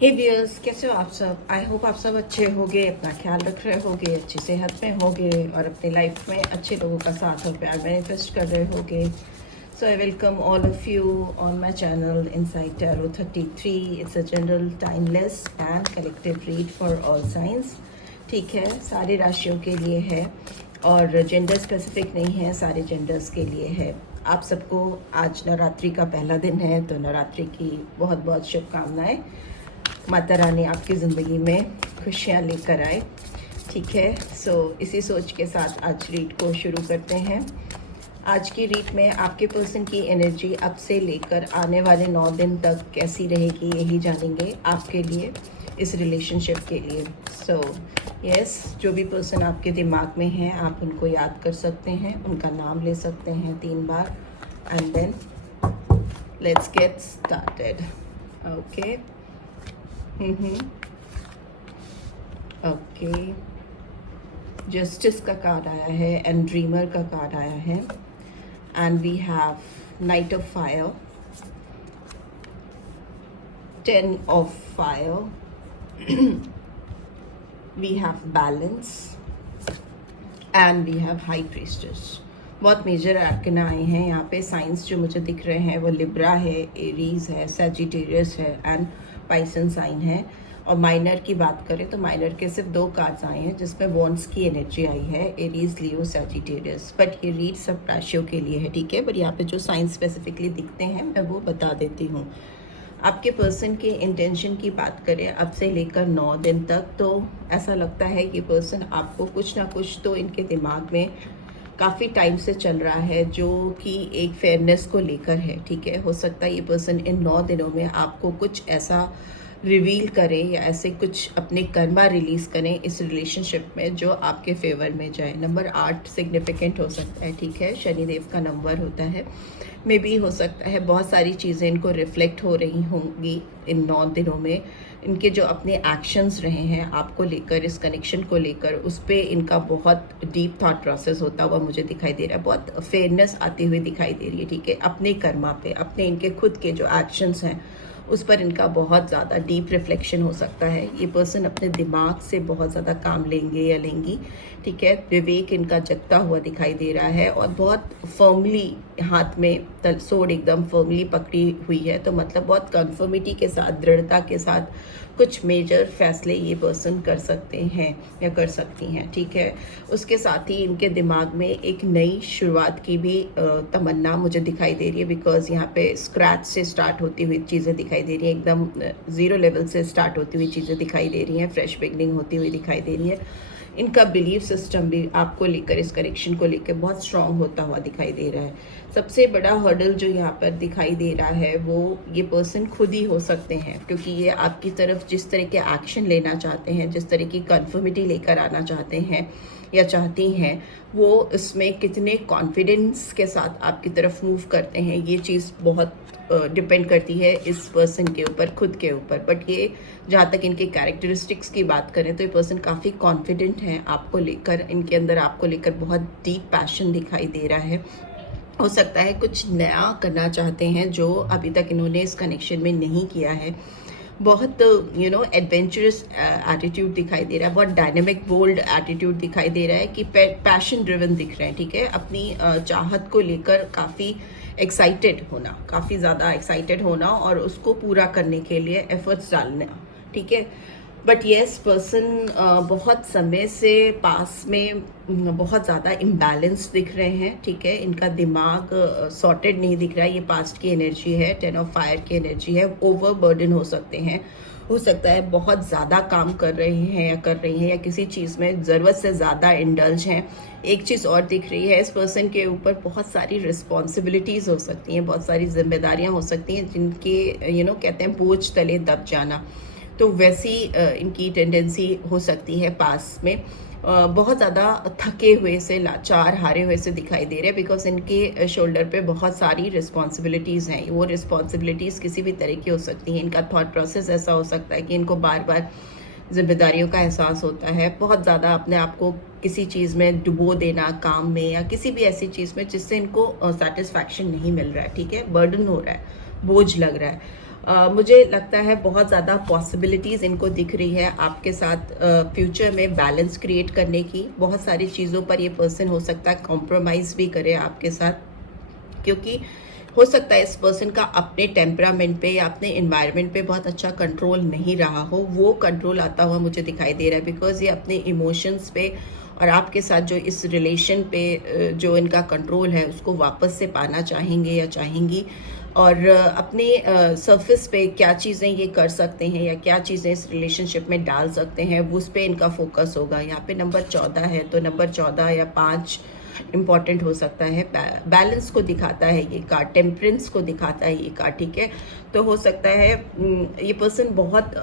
हे viewers, कैसे हो आप सब। आई होप आप सब अच्छे होगे, अपना ख्याल रख रहे होगे, अच्छी सेहत में होगे और अपनी लाइफ में अच्छे लोगों का साथ और प्यार मैनिफेस्ट कर रहे होगे। So I welcome all of you on my channel inside tarot 33। It's a general timeless and collective read for all signs. ठीक है, सारी राशियों के लिए है और जेंडर स्पेसिफिक नहीं है, सारे जेंडर्स के लिए है। आप सबको आज नवरात्रि का पहला दिन है, तो नवरात्रि की बहुत बहुत शुभकामनाएं। माता रानी आपकी ज़िंदगी में खुशियाँ लेकर आए। ठीक है, सो इसी सोच के साथ आज रीड को शुरू करते हैं। आज की रीड में आपके पर्सन की एनर्जी अब से लेकर आने वाले 9 दिन तक कैसी रहेगी, यही जानेंगे आपके लिए, इस रिलेशनशिप के लिए। सो यस, जो भी पर्सन आपके दिमाग में है आप उनको याद कर सकते हैं, उनका नाम ले सकते हैं 3 बार and then let's get started. Okay, okay, justice का कार्ड आया है एंड ड्रीमर का कार्ड आया है and we have knight of fire, 10 of fire, we have balance and we have high priestess. बहुत मेजर आर्कना आए हैं यहाँ पे। साइंस जो मुझे दिख रहे हैं वो लिब्रा है, एरीज है, सैजिटेरियस है एंड पाइसन साइन है। और माइनर की बात करें तो माइनर के सिर्फ 2 कार्ड्स आए हैं जिसमें वॉन्ड्स की एनर्जी आई है, एरीज, लियो, सैजिटेरियस। बट ये रीड सब राशियों के लिए है, ठीक है। बट यहाँ पे जो साइंस स्पेसिफिकली दिखते हैं मैं वो बता देती हूँ। आपके पर्सन के इंटेंशन की बात करें अब से लेकर 9 दिन तक, तो ऐसा लगता है कि पर्सन आपको कुछ ना कुछ तो इनके दिमाग में काफ़ी टाइम से चल रहा है जो कि एक फेयरनेस को लेकर है। ठीक है, हो सकता है ये पर्सन इन 9 दिनों में आपको कुछ ऐसा रिवील करें या ऐसे कुछ अपने कर्मा रिलीज करें इस रिलेशनशिप में जो आपके फेवर में जाए। नंबर 8 सिग्निफिकेंट हो सकता है, ठीक है, शनिदेव का नंबर होता है। मे भी हो सकता है बहुत सारी चीज़ें इनको रिफ्लेक्ट हो रही होंगी इन 9 दिनों में। इनके जो अपने एक्शंस रहे हैं आपको लेकर, इस कनेक्शन को लेकर, उस पर इनका बहुत डीप थॉट प्रोसेस होता हुआ मुझे दिखाई दे रहा है। बहुत फेयरनेस आती हुई दिखाई दे रही है, ठीक है। अपने कर्मा पे, अपने इनके खुद के जो एक्शंस हैं उस पर इनका बहुत ज़्यादा डीप रिफ्लेक्शन हो सकता है। ये पर्सन अपने दिमाग से बहुत ज़्यादा काम लेंगे या लेंगी, ठीक है। विवेक इनका जगता हुआ दिखाई दे रहा है और बहुत फर्मली हाथ में तलसोड़ एकदम फर्मली पकड़ी हुई है। तो मतलब बहुत कन्फर्मिटी के साथ, दृढ़ता के साथ कुछ मेजर फैसले ये पर्सन कर सकते हैं या कर सकती हैं, ठीक है। उसके साथ ही इनके दिमाग में एक नई शुरुआत की भी तमन्ना मुझे दिखाई दे रही है, बिकॉज यहाँ पे स्क्रैच से स्टार्ट होती हुई चीज़ें दिखाई दे रही हैं, एकदम 0 लेवल से स्टार्ट होती हुई चीज़ें दिखाई दे रही हैं, फ्रेश बिगनिंग होती हुई दिखाई दे रही है। इनका बिलीफ सिस्टम भी आपको लेकर, इस कनेक्शन को लेकर बहुत स्ट्रांग होता हुआ दिखाई दे रहा है। सबसे बड़ा हर्डल जो यहाँ पर दिखाई दे रहा है वो ये पर्सन खुद ही हो सकते हैं, क्योंकि ये आपकी तरफ जिस तरह के एक्शन लेना चाहते हैं, जिस तरह की कन्फर्मिटी लेकर आना चाहते हैं या चाहती हैं, वो इसमें कितने कॉन्फिडेंस के साथ आपकी तरफ मूव करते हैं, ये चीज़ बहुत डिपेंड करती है इस पर्सन के ऊपर, खुद के ऊपर। बट ये जहाँ तक इनके कैरेक्टरिस्टिक्स की बात करें तो ये पर्सन काफ़ी कॉन्फिडेंट हैं आपको लेकर, इनके अंदर आपको लेकर बहुत डीप पैशन दिखाई दे रहा है। हो सकता है कुछ नया करना चाहते हैं जो अभी तक इन्होंने इस कनेक्शन में नहीं किया है। बहुत एडवेंचरस एटीट्यूड दिखाई दे रहा है, बहुत डायनेमिक बोल्ड एटीट्यूड दिखाई दे रहा है कि पैशन ड्रिवन दिख रहे हैं, ठीक है। अपनी चाहत को लेकर काफ़ी एक्साइटेड होना, काफ़ी ज़्यादा एक्साइटेड होना और उसको पूरा करने के लिए एफर्ट्स डालना, ठीक है। बट येस, पर्सन बहुत समय से पास में बहुत ज़्यादा इम्बैलेंस दिख रहे हैं, ठीक है। इनका दिमाग सॉर्टेड नहीं दिख रहा है। ये पास्ट की एनर्जी है, 10 ऑफ फायर की एनर्जी है। ओवर बर्डन हो सकते हैं, हो सकता है बहुत ज़्यादा काम कर रहे हैं या कर रही हैं या किसी चीज़ में ज़रूरत से ज़्यादा इंडल्ज हैं। एक चीज़ और दिख रही है, इस पर्सन के ऊपर बहुत सारी रिस्पॉन्सिबिलिटीज़ हो सकती हैं, बहुत सारी जिम्मेदारियाँ हो सकती हैं जिनके कहते हैं बोझ तले दब जाना। तो वैसी इनकी टेंडेंसी हो सकती है पास में। बहुत ज़्यादा थके हुए से, लाचार, हारे हुए से दिखाई दे रहे हैं, बिकॉज इनके शोल्डर पे बहुत सारी रिस्पॉन्सिबिलिटीज़ हैं। वो रिस्पॉन्सिबिलिटीज़ किसी भी तरह की हो सकती हैं। इनका थॉट प्रोसेस ऐसा हो सकता है कि इनको बार बार जिम्मेदारियों का एहसास होता है, बहुत ज़्यादा अपने आप को किसी चीज़ में डुबो देना, काम में या किसी भी ऐसी चीज़ में जिससे इनको सेटिस्फैक्शन नहीं मिल रहा है, ठीक है। बर्डन हो रहा है, बोझ लग रहा है। मुझे लगता है बहुत ज़्यादा पॉसिबिलिटीज़ इनको दिख रही है आपके साथ फ्यूचर में बैलेंस क्रिएट करने की। बहुत सारी चीज़ों पर ये पर्सन हो सकता है कॉम्प्रोमाइज़ भी करे आपके साथ, क्योंकि हो सकता है इस पर्सन का अपने टेम्परामेंट पे या अपने इन्वायरमेंट पे बहुत अच्छा कंट्रोल नहीं रहा हो, वो कंट्रोल आता हुआ मुझे दिखाई दे रहा है। बिकॉज ये अपने इमोशंस पे और आपके साथ जो इस रिलेशन पे जो इनका कंट्रोल है उसको वापस से पाना चाहेंगे या चाहेंगी। और अपने सरफेस पे क्या चीज़ें ये कर सकते हैं या क्या चीज़ें इस रिलेशनशिप में डाल सकते हैं, उस पे इनका फोकस होगा। यहाँ पे नंबर 14 है, तो नंबर 14 या 5 इम्पॉर्टेंट हो सकता है। बैलेंस को दिखाता है ये कार्ड, टेम्परेंस को दिखाता है ये कार्ड, ठीक है। तो हो सकता है ये पर्सन बहुत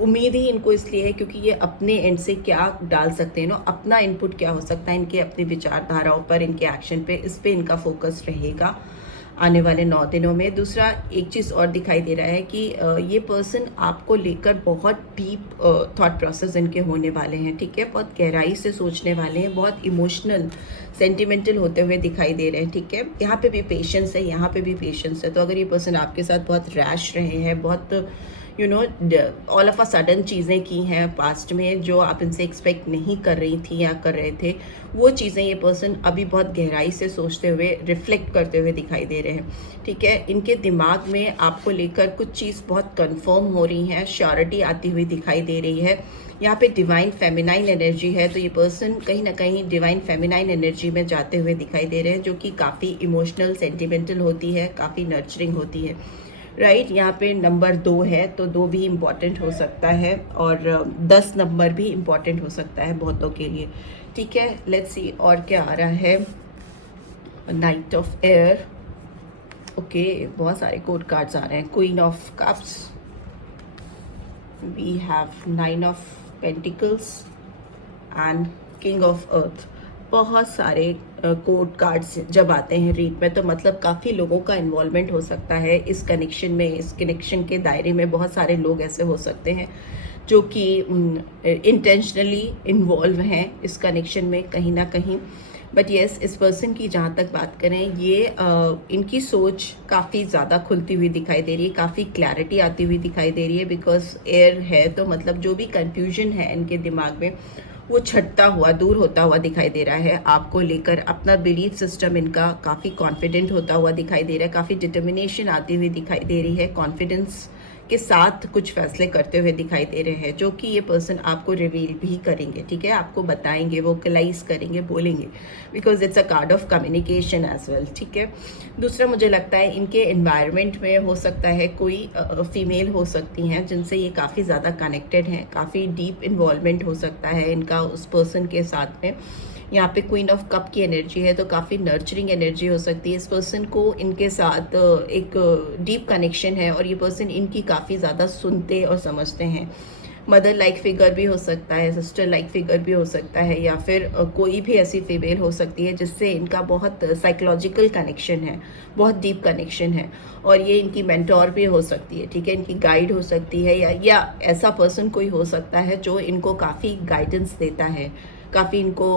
उम्मीद ही इनको इसलिए है क्योंकि ये अपने एंड से क्या डाल सकते हैं ना, अपना इनपुट क्या हो सकता है इनके अपनी विचारधाराओं पर, इनके एक्शन पे, इस पे इनका फोकस रहेगा आने वाले 9 दिनों में। दूसरा एक चीज़ और दिखाई दे रहा है कि ये पर्सन आपको लेकर बहुत डीप थॉट प्रोसेस इनके होने वाले हैं, ठीक है। बहुत गहराई से सोचने वाले हैं, बहुत इमोशनल सेंटिमेंटल होते हुए दिखाई दे रहे हैं, ठीक है। यहाँ पे भी पेशेंस है, यहाँ पे भी पेशेंस है। तो अगर ये पर्सन आपके साथ बहुत रैश रहे हैं, बहुत ऑल ऑफ अ सडन चीज़ें की हैं पास्ट में जो आप इनसे एक्सपेक्ट नहीं कर रही थी या कर रहे थे, वो चीज़ें ये पर्सन अभी बहुत गहराई से सोचते हुए, रिफ्लेक्ट करते हुए दिखाई दे रहे हैं, ठीक है। इनके दिमाग में आपको लेकर कुछ चीज़ बहुत कंफर्म हो रही है, श्योरिटी आती हुई दिखाई दे रही है। यहाँ पे डिवाइन फेमिनाइन एनर्जी है, तो ये पर्सन कहीं ना कहीं डिवाइन फेमिनाइन एनर्जी में जाते हुए दिखाई दे रहे हैं, जो कि काफ़ी इमोशनल, सेंटिमेंटल होती है, काफ़ी नर्चरिंग होती है, राइट। यहाँ पे नंबर 2 है, तो 2 भी इम्पॉर्टेंट हो सकता है और 10 नंबर भी इम्पॉर्टेंट हो सकता है बहुतों के लिए, ठीक है। लेट्स सी और क्या आ रहा है। नाइट ऑफ एयर, ओके, बहुत सारे कोड कार्ड्स आ रहे हैं। Queen of cups, we have 9 of pentacles and king of earth. बहुत सारे कोड कार्ड्स जब आते हैं रीड में, तो मतलब काफ़ी लोगों का इन्वॉल्वमेंट हो सकता है इस कनेक्शन में। इस कनेक्शन के दायरे में बहुत सारे लोग ऐसे हो सकते हैं जो कि इंटेंशनली इन्वॉल्व हैं इस कनेक्शन में कहीं ना कहीं। बट येस, इस पर्सन की जहाँ तक बात करें, ये इनकी सोच काफ़ी ज़्यादा खुलती हुई दिखाई दे रही है, काफ़ी क्लैरिटी आती हुई दिखाई दे रही है। बिकॉज एयर है, तो मतलब जो भी कन्फ्यूजन है इनके दिमाग में वो छटता हुआ, दूर होता हुआ दिखाई दे रहा है आपको लेकर। अपना बिलीफ सिस्टम इनका काफ़ी कॉन्फिडेंट होता हुआ दिखाई दे रहा है, काफ़ी डिटर्मिनेशन आती हुई दिखाई दे रही है, कॉन्फिडेंस के साथ कुछ फैसले करते हुए दिखाई दे रहे हैं, जो कि ये पर्सन आपको रिवील भी करेंगे, ठीक है। आपको बताएंगे, वोकलाइज करेंगे, बोलेंगे, because it's a card of communication as well, ठीक है। दूसरा मुझे लगता है इनके एनवायरनमेंट में हो सकता है कोई फीमेल हो सकती हैं जिनसे ये काफ़ी ज़्यादा कनेक्टेड हैं, काफ़ी डीप इन्वॉल्वमेंट हो सकता है इनका उस पर्सन के साथ में। यहाँ पे क्वीन ऑफ कप की एनर्जी है, तो काफ़ी नर्चरिंग एनर्जी हो सकती है। इस पर्सन को इनके साथ एक डीप कनेक्शन है और ये पर्सन इनकी काफ़ी ज़्यादा सुनते और समझते हैं। मदर लाइक फिगर भी हो सकता है, सिस्टर लाइक फिगर भी हो सकता है, या फिर कोई भी ऐसी फीमेल हो सकती है जिससे इनका बहुत साइकोलॉजिकल कनेक्शन है, बहुत डीप कनेक्शन है। और ये इनकी मेंटोर भी हो सकती है, ठीक है, इनकी गाइड हो सकती है, या ऐसा पर्सन कोई हो सकता है जो इनको काफ़ी गाइडेंस देता है, काफ़ी इनको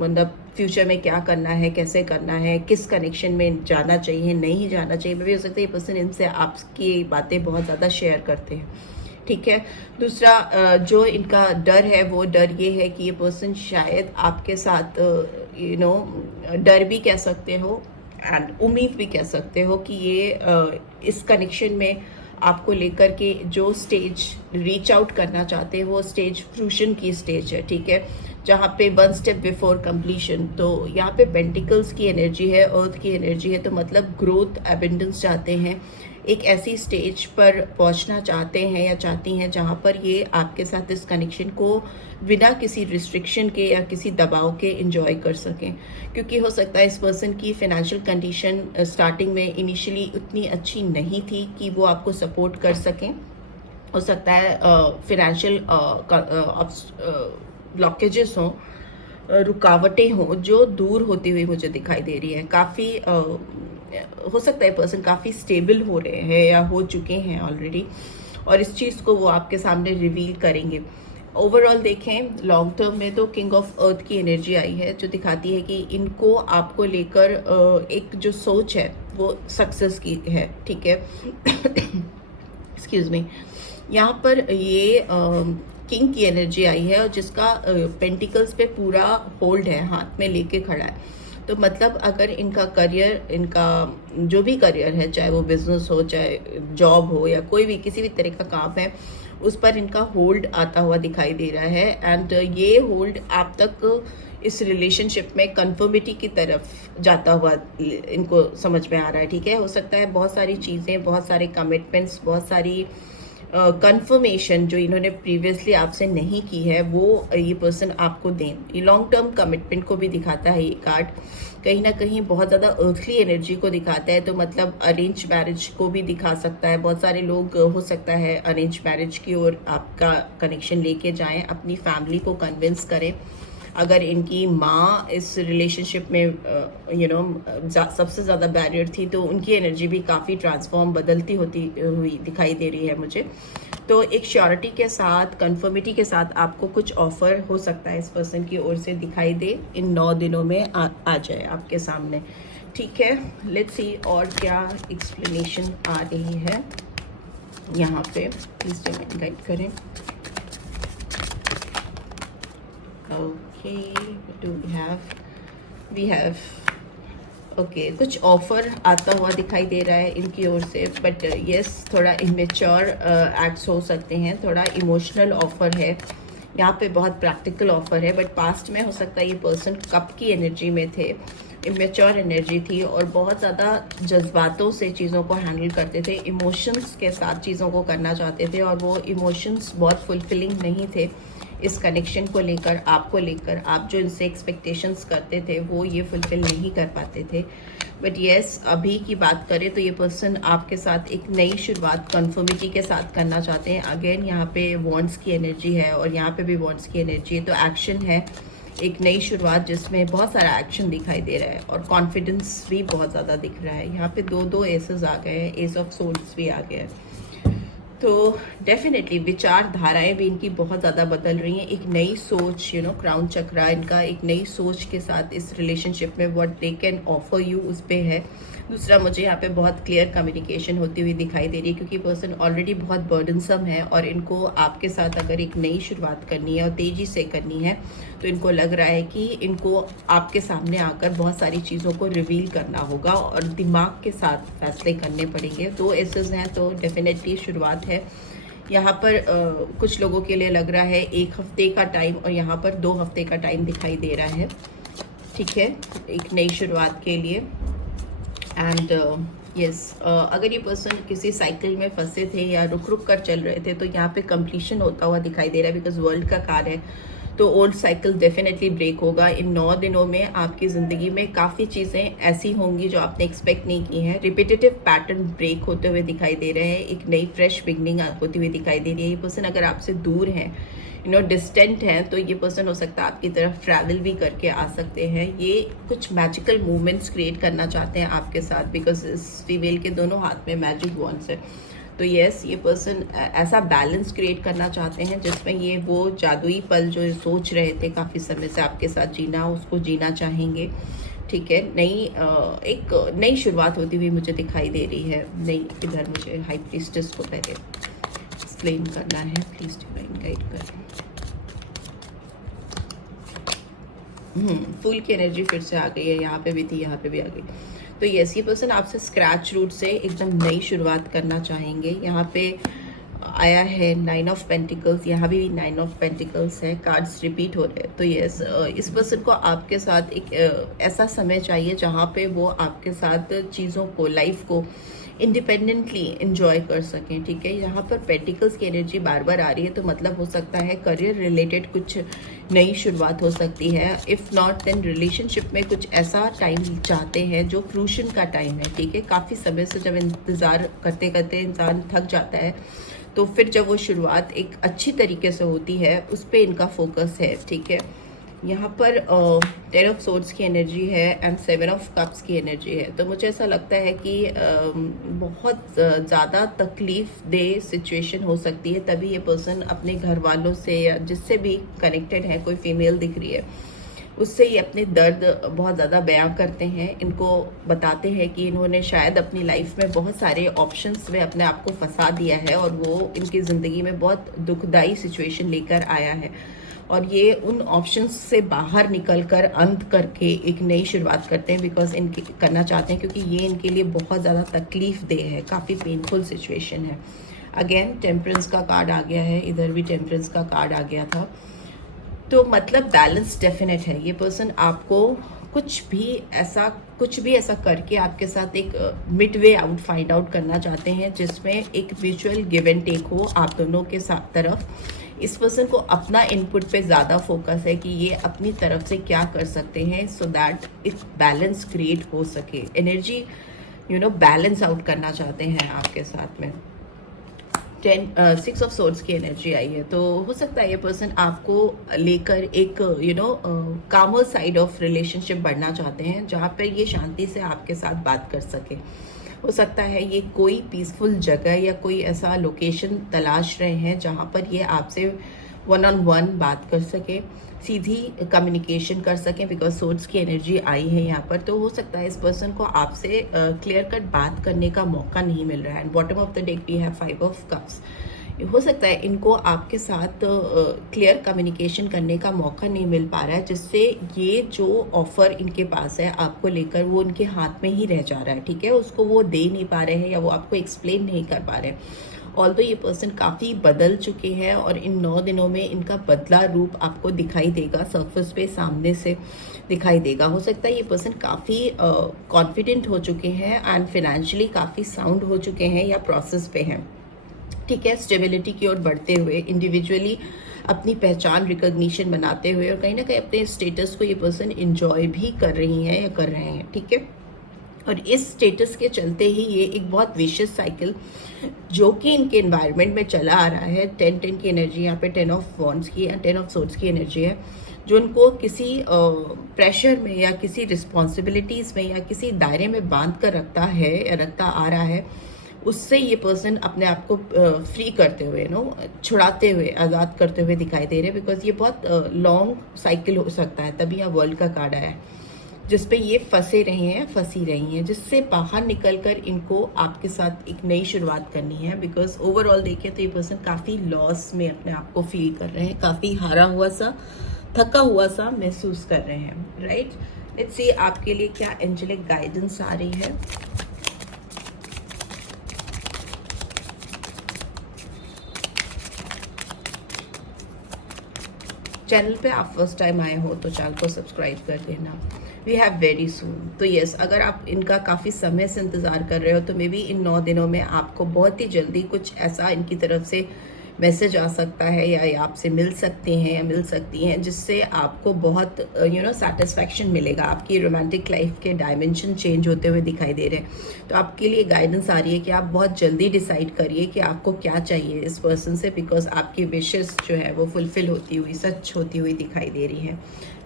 मतलब फ्यूचर में क्या करना है, कैसे करना है, किस कनेक्शन में जाना चाहिए, नहीं जाना चाहिए। भी हो सकता है ये पर्सन इनसे आपकी बातें बहुत ज़्यादा शेयर करते हैं, ठीक है। दूसरा जो इनका डर है, वो डर ये है कि ये पर्सन शायद आपके साथ डर भी कह सकते हो एंड उम्मीद भी कह सकते हो कि ये इस कनेक्शन में आपको लेकर के जो स्टेज रीच आउट करना चाहते हैं, वो स्टेज फ्रूशन की स्टेज है, ठीक है, जहाँ पे 1 स्टेप बिफोर कंप्लीशन। तो यहाँ पे पेंटिकल्स की एनर्जी है, अर्थ की एनर्जी है, तो मतलब ग्रोथ, एबंडेंस चाहते हैं, एक ऐसी स्टेज पर पहुंचना चाहते हैं या चाहती हैं जहां पर ये आपके साथ इस कनेक्शन को बिना किसी रिस्ट्रिक्शन के या किसी दबाव के एंजॉय कर सकें। क्योंकि हो सकता है इस पर्सन की फाइनेंशियल कंडीशन स्टार्टिंग में इनिशियली उतनी अच्छी नहीं थी कि वो आपको सपोर्ट कर सकें। हो सकता है फाइनेंशियल ब्लॉकेजेस हों, रुकावटें हों जो दूर होती हुई मुझे दिखाई दे रही है। काफ़ी हो सकता है पर्सन काफ़ी स्टेबल हो रहे हैं या हो चुके हैं ऑलरेडी, और इस चीज़ को वो आपके सामने रिवील करेंगे। ओवरऑल देखें लॉन्ग टर्म में तो किंग ऑफ अर्थ की एनर्जी आई है, जो दिखाती है कि इनको आपको लेकर एक जो सोच है वो सक्सेस की है, ठीक है। एक्सक्यूज मी, यहाँ पर ये किंग की एनर्जी आई है और जिसका पेंटिकल्स पे पूरा होल्ड है, हाथ में लेके खड़ा है। तो मतलब अगर इनका करियर, इनका जो भी करियर है, चाहे वो बिजनेस हो, चाहे जॉब हो, या कोई भी किसी भी तरह का काम है, उस पर इनका होल्ड आता हुआ दिखाई दे रहा है। एंड ये होल्ड आप तक इस रिलेशनशिप में कंफर्मिटी की तरफ जाता हुआ इनको समझ में आ रहा है। ठीक है, हो सकता है बहुत सारी चीज़ें, बहुत सारे कमिटमेंट्स, बहुत सारी कंफर्मेशन जो इन्होंने प्रीवियसली आपसे नहीं की है, वो ये पर्सन आपको दें। ये लॉन्ग टर्म कमिटमेंट को भी दिखाता है ये कार्ड, कहीं ना कहीं बहुत ज़्यादा अर्थली एनर्जी को दिखाता है। तो मतलब अरेंज मैरिज को भी दिखा सकता है। बहुत सारे लोग हो सकता है अरेंज मैरिज की ओर आपका कनेक्शन लेके जाएं, अपनी फैमिली को कन्विंस करें। अगर इनकी माँ इस रिलेशनशिप में सबसे ज़्यादा बैरियर थी, तो उनकी एनर्जी भी काफ़ी ट्रांसफॉर्म, बदलती होती हुई दिखाई दे रही है मुझे। तो एक श्योरिटी के साथ, कंफर्मिटी के साथ आपको कुछ ऑफर हो सकता है इस पर्सन की ओर से दिखाई दे, इन 9 दिनों में आ जाए आपके सामने। ठीक है, लेट्स सी और क्या एक्सप्लेनेशन आ रही है यहाँ पे। प्लीज़ गाइड करें। Okay, what do we have okay, कुछ ऑफर आता हुआ दिखाई दे रहा है इनकी ओर से, बट यस थोड़ा इमेच्योर एक्ट्स हो सकते हैं, थोड़ा इमोशनल ऑफर है यहाँ पे, बहुत प्रैक्टिकल ऑफर है। बट पास्ट में हो सकता है ये पर्सन कप की एनर्जी में थे, इमेच्योर एनर्जी थी और बहुत ज़्यादा जज्बातों से चीज़ों को हैंडल करते थे, इमोशंस के साथ चीज़ों को करना चाहते थे, और वो इमोशंस बहुत फुलफिलिंग नहीं थे इस कनेक्शन को लेकर, आपको लेकर। आप जो इनसे एक्सपेक्टेशंस करते थे वो ये फुलफिल नहीं कर पाते थे। बट येस, अभी की बात करें तो ये पर्सन आपके साथ एक नई शुरुआत कंफर्मिटी के साथ करना चाहते हैं। अगेन यहाँ पे वॉन्ड्स की एनर्जी है और यहाँ पे भी वॉन्ड्स की एनर्जी है। तो एक्शन है, एक नई शुरुआत जिसमें बहुत सारा एक्शन दिखाई दे रहा है और कॉन्फिडेंस भी बहुत ज़्यादा दिख रहा है। यहाँ पे दो एसेस आ गए हैं, एस ऑफ सोल्स भी आ गया है। तो डेफिनेटली विचारधाराएं भी इनकी बहुत ज़्यादा बदल रही हैं। एक नई सोच, क्राउन चक्रा इनका एक नई सोच के साथ इस रिलेशनशिप में what they can offer you उस पे है। दूसरा, मुझे यहाँ पे बहुत क्लियर कम्युनिकेशन होती हुई दिखाई दे रही है, क्योंकि पर्सन ऑलरेडी बहुत बर्डनसम है और इनको आपके साथ अगर एक नई शुरुआत करनी है और तेज़ी से करनी है, तो इनको लग रहा है कि इनको आपके सामने आकर बहुत सारी चीज़ों को रिवील करना होगा और दिमाग के साथ फैसले करने पड़ेंगे। 2 एसेस हैं, तो डेफिनेटली शुरुआत है। यहाँ पर कुछ लोगों के लिए लग रहा है 1 हफ्ते का टाइम और यहाँ पर 2 हफ्ते का टाइम दिखाई दे रहा है। ठीक है, एक नई शुरुआत के लिए। एंड यस, अगर ये पर्सन किसी साइकिल में फंसे थे या रुक रुक कर चल रहे थे, तो यहाँ पे कंप्लीशन होता हुआ दिखाई दे रहा है, बिकॉज वर्ल्ड का कार्य है। तो ओल्ड साइकिल डेफिनेटली ब्रेक होगा। इन 9 दिनों में आपकी ज़िंदगी में काफ़ी चीज़ें ऐसी होंगी जो आपने एक्सपेक्ट नहीं की हैं। रिपीटेटिव पैटर्न ब्रेक होते हुए दिखाई दे रहे हैं, एक नई फ्रेश बिगनिंग होती हुई दिखाई दे रही है। ये पर्सन अगर आपसे दूर हैं, डिस्टेंट हैं, तो ये पर्सन हो सकता है आपकी तरफ ट्रैवल भी करके आ सकते हैं। ये कुछ मैजिकल मूवमेंट्स क्रिएट करना चाहते हैं आपके साथ, बिकॉज इस फीमेल के दोनों हाथ में मैजिक वॉन्ड्स है। तो यस, ये पर्सन ऐसा बैलेंस क्रिएट करना चाहते हैं जिसमें ये वो जादुई पल जो सोच रहे थे काफ़ी समय से आपके साथ जीना, उसको जीना चाहेंगे। ठीक है, एक नई शुरुआत होती हुई मुझे दिखाई दे रही है। नई, इधर मुझे हाई प्रीस्टेस को पहले एक्सप्लेन करना है, प्लीज डिवाइन गाइड करें। फूल की एनर्जी फिर से आ गई है, यहाँ पे भी थी, यहाँ पे भी आ गई। तो यस, ये पर्सन आपसे स्क्रैच रूट से एकदम नई शुरुआत करना चाहेंगे। यहाँ पे आया है 9 ऑफ पेंटिकल्स, यहाँ भी 9 ऑफ पेंटिकल्स है, कार्ड्स रिपीट हो रहे हैं। तो यस, इस पर्सन को आपके साथ एक ऐसा समय चाहिए जहाँ पे वो आपके साथ चीज़ों को, लाइफ को इंडिपेंडेंटली इंजॉय कर सकें। ठीक है, यहाँ पर पेंटिकल्स की एनर्जी बार बार आ रही है, तो मतलब हो सकता है करियर रिलेटेड कुछ नई शुरुआत हो सकती है। इफ़ नॉट देन रिलेशनशिप में कुछ ऐसा टाइम चाहते हैं जो फ्रूशन का टाइम है। ठीक है, काफ़ी समय से जब इंतज़ार करते करते इंसान थक जाता है, तो फिर जब वो शुरुआत एक अच्छी तरीके से होती है, उस पर इनका फोकस है। ठीक है, यहाँ पर 10 ऑफ सोर्ड्स की एनर्जी है एंड 7 ऑफ कप्स की एनर्जी है। तो मुझे ऐसा लगता है कि बहुत ज़्यादा तकलीफ दे सिचुएशन हो सकती है, तभी ये पर्सन अपने घर वालों से या जिससे भी कनेक्टेड है, कोई फीमेल दिख रही है, उससे ये अपने दर्द बहुत ज़्यादा बयां करते हैं। इनको बताते हैं कि इन्होंने शायद अपनी लाइफ में बहुत सारे ऑप्शंस में अपने आप को फंसा दिया है और वो इनकी ज़िंदगी में बहुत दुखदाई सिचुएशन लेकर आया है, और ये उन ऑप्शंस से बाहर निकलकर अंत करके एक नई शुरुआत करते हैं, बिकॉज इनके करना चाहते हैं क्योंकि ये इनके लिए बहुत ज़्यादा तकलीफ दे है, काफ़ी पेनफुल सिचुएशन है। अगेन टेम्परेंस का कार्ड आ गया है, इधर भी टेम्परेंस का कार्ड आ गया था। तो मतलब बैलेंस डेफिनेट है। ये पर्सन आपको कुछ भी ऐसा करके आपके साथ एक mid way out find out करना चाहते हैं, जिसमें एक म्यूचुअल गिव एंड टेक हो आप दोनों के साथ तरफ। इस पर्सन को अपना इनपुट पे ज़्यादा फोकस है कि ये अपनी तरफ से क्या कर सकते हैं सो दैट एक बैलेंस क्रिएट हो सके। एनर्जी बैलेंस आउट करना चाहते हैं आपके साथ में। 6 ऑफ सोर्ड्स की एनर्जी आई है, तो हो सकता है ये पर्सन आपको लेकर एक कामर साइड ऑफ रिलेशनशिप बढ़ना चाहते हैं, जहाँ पर ये शांति से आपके साथ बात कर सके। हो सकता है ये कोई पीसफुल जगह या कोई ऐसा लोकेशन तलाश रहे हैं जहाँ पर ये आपसे 1-on-1 बात कर सके, सीधी कम्युनिकेशन कर सकें, बिकॉज सोर्ड्स की एनर्जी आई है यहाँ पर। तो हो सकता है इस पर्सन को आपसे क्लियर कट बात करने का मौका नहीं मिल रहा है। And bottom of the deck we have 5 of cups. हो सकता है इनको आपके साथ क्लियर कम्युनिकेशन करने का मौका नहीं मिल पा रहा है, जिससे ये जो ऑफर इनके पास है आपको लेकर वो उनके हाथ में ही रह जा रहा है, ठीक है। उसको वो दे नहीं पा रहे हैं या वो आपको एक्सप्लेन नहीं कर पा रहे हैं। ऑल्दो ये पर्सन काफ़ी बदल चुके हैं और इन 9 दिनों में इनका बदला रूप आपको दिखाई देगा, सरफेस पे सामने से दिखाई देगा। हो सकता है ये पर्सन काफ़ी कॉन्फिडेंट हो चुके हैं एंड फाइनेंशियली काफ़ी साउंड हो चुके हैं या प्रोसेस पे हैं, ठीक है। स्टेबिलिटी की ओर बढ़ते हुए, इंडिविजुअली अपनी पहचान रिकॉग्निशन बनाते हुए, और कहीं ना कहीं अपने स्टेटस को ये पर्सन इंजॉय भी कर रही हैं या कर रहे हैं, ठीक है। और इस स्टेटस के चलते ही ये एक बहुत विशियस साइकिल जो कि इनके एनवायरनमेंट में चला आ रहा है। 10 की एनर्जी यहाँ पे 10 ऑफ वॉन्ड्स की, 10 ऑफ सोर्ड्स की एनर्जी है, जो उनको किसी प्रेशर में या किसी रिस्पॉन्सिबिलिटीज़ में या किसी दायरे में बांध कर रखता है या रखता आ रहा है। उससे ये पर्सन अपने आप को फ्री करते हुए छुड़ाते हुए, आज़ाद करते हुए दिखाई दे रहे हैं, बिकॉज ये बहुत लॉन्ग साइकिल हो सकता है। तभी यहाँ वर्ल्ड का कार्ड आया है जिसपे ये फंसी रही हैं, जिससे बाहर निकलकर इनको आपके साथ एक नई शुरुआत करनी है। बिकॉज ओवरऑल देखें तो ये पर्सन काफ़ी लॉस में अपने आप को फील कर रहे हैं, काफ़ी हारा हुआ सा, थका हुआ सा महसूस कर रहे हैं, राइट। लेट्स सी आपके लिए क्या एंजेलिक गाइडेंस आ रही है। चैनल पे आप फर्स्ट टाइम आए हो तो चैनल को सब्सक्राइब कर देना। We have very soon. तो यस, अगर आप इनका काफ़ी समय से इंतज़ार कर रहे हो तो मे बी इन 9 दिनों में आपको बहुत ही जल्दी कुछ ऐसा इनकी तरफ से मैसेज आ सकता है या ये आपसे मिल सकते हैं या मिल सकती हैं, जिससे आपको बहुत सेटिस्फैक्शन मिलेगा। आपकी रोमांटिक लाइफ के डायमेंशन चेंज होते हुए दिखाई दे रहे हैं। तो आपके लिए गाइडेंस आ रही है कि आप बहुत जल्दी डिसाइड करिए कि आपको क्या चाहिए इस पर्सन से, बिकॉज आपकी विशेस जो है वो फुलफिल होती हुई, सच होती हुई दिखाई दे रही है।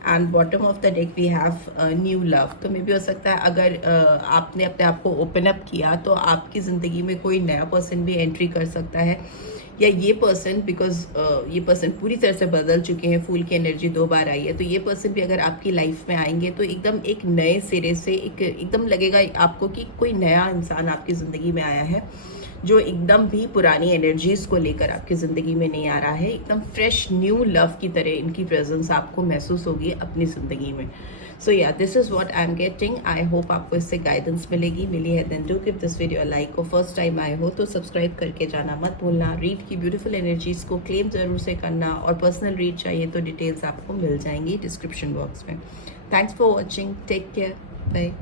And bottom of the deck we have new love. तो मे भी हो सकता है अगर आपने अपने आप को ओपन अप किया तो आपकी ज़िंदगी में कोई नया पर्सन भी एंट्री कर सकता है, या ये पर्सन, बिकॉज ये पर्सन पूरी तरह से बदल चुके हैं। फूल की एनर्जी 2 बार आई है, तो ये पर्सन भी अगर आपकी लाइफ में आएंगे तो एकदम एक नए सिरे से एकदम लगेगा आपको कि कोई नया इंसान आपकी ज़िंदगी में आया है, जो एकदम भी पुरानी एनर्जीज को लेकर आपकी ज़िंदगी में नहीं आ रहा है। एकदम फ्रेश न्यू लव की तरह इनकी प्रेजेंस आपको महसूस होगी अपनी ज़िंदगी में। सो या this is what I am getting. I hope आपको इससे गाइडेंस मिली है। Then do give this video like. और फर्स्ट टाइम आए हो तो सब्सक्राइब करके जाना मत भूलना। रीड की ब्यूटीफुल एनर्जीज को क्लेम ज़रूर से करना, और पर्सनल रीड चाहिए तो डिटेल्स आपको मिल जाएंगी डिस्क्रिप्शन बॉक्स में। Thanks for watching. Take care. Bye.